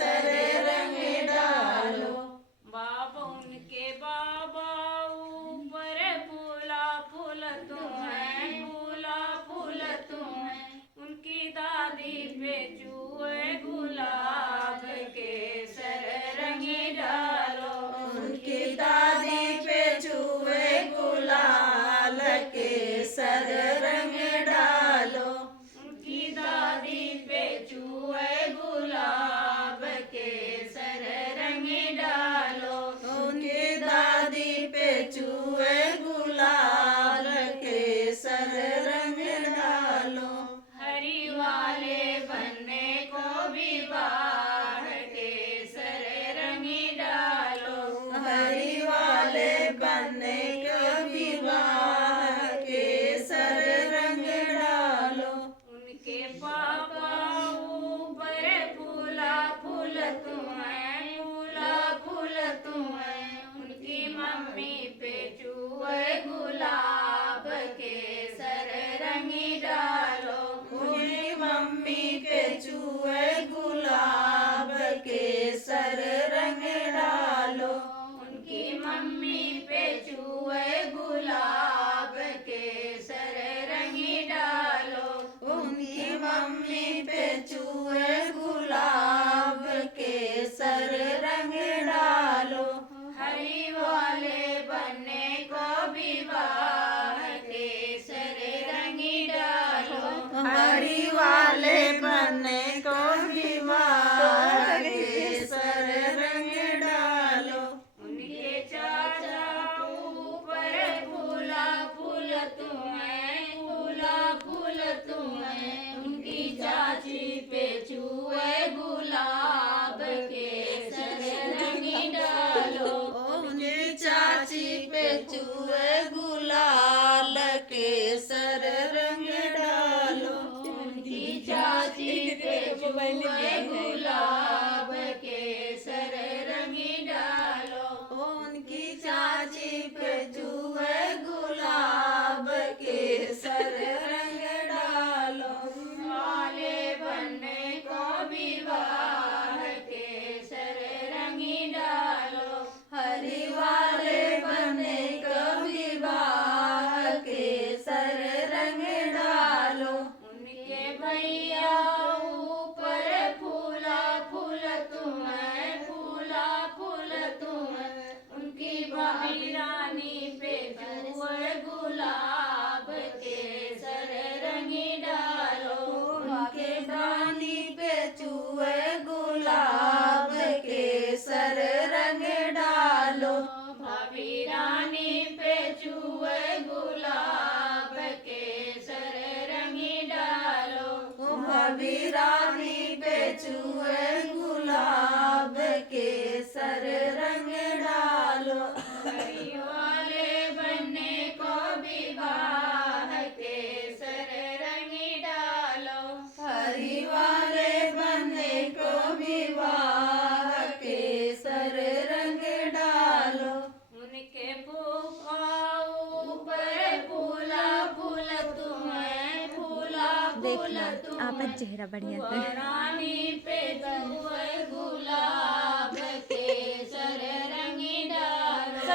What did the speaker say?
केसर रंग डालो। बाबा उनके बाबा ऊपर फूला फूल तुम है, फूला फूल तुम है। उनकी दादी पे चूहे गुलाब केसर रंग डालो। उनकी दादी पे चूहे गुलाल केसर रंग डालो। उनकी दादी पे चूहे गुलाब केसर रंग डालो। उनकी दादी पे चूहे गुलाल केसर रंग डालो। हरी वाले बनने को विवाह केसर रंग डालो। हरी वाले बनने का विवाह केसर रंग डालो। उनके पापा ऊपर फूला फूल तुम है, फूला फूल तुम है। उनकी मम्मी पे चूहे गुलाब केसर रंग डालो। उनकी मम्मी पे चूहे गुलाब केसर रंग डालो। उनकी मम्मी पे चूहे गुलाब केसर रंग डालो। उनकी मम्मी पे चूहे गुलाब केसर रंग डालो। हरी वाले बनने को विवाह केसर रंग डालो। हरी वाले बनने को विवाह केसर रंग डालो। उनके चाचा ऊपर फूला फूल तुम है, फूला फूल तुम है। उनकी चाची पे चूहे गुलाब केसर रंग डालो। उनकी चाची पे चूहे गुलाल केसर रंग डालो। उनकी चाची पे चूहे गुलाब केसर रंग डालो। उनकी चाची पे चूहे गुलाब केसर रंग डालो। वाले बनने को विवाह केसर रंग डालो। हरी वाले बनने को विवाह केसर रंग डालो। उनके भैया ऊपर फूला फूल तुम है, फूला फूल तुम है। उनकी भाभी रानी पे चूहे गुलाब केसर रंग डालो। उनके रानी पे चूहे गुलाब केसर रंग डालो। भाभी रानी पे चूहे गुलाब केसर रंग डालो। भाभी रानी पे चूहे गुलाब केसर रंग डालो। हरी वाले बनने को विवाह केसर रंग डालो। हरी वाले बनने को विवाह केसर रंग डालो। उनके फूफा ऊपर फूला फूल तुम है, फूला फूल तुम आपन चेहरा बढ़िया से रानी पे चूहे गुलाब केसर रंग डालो।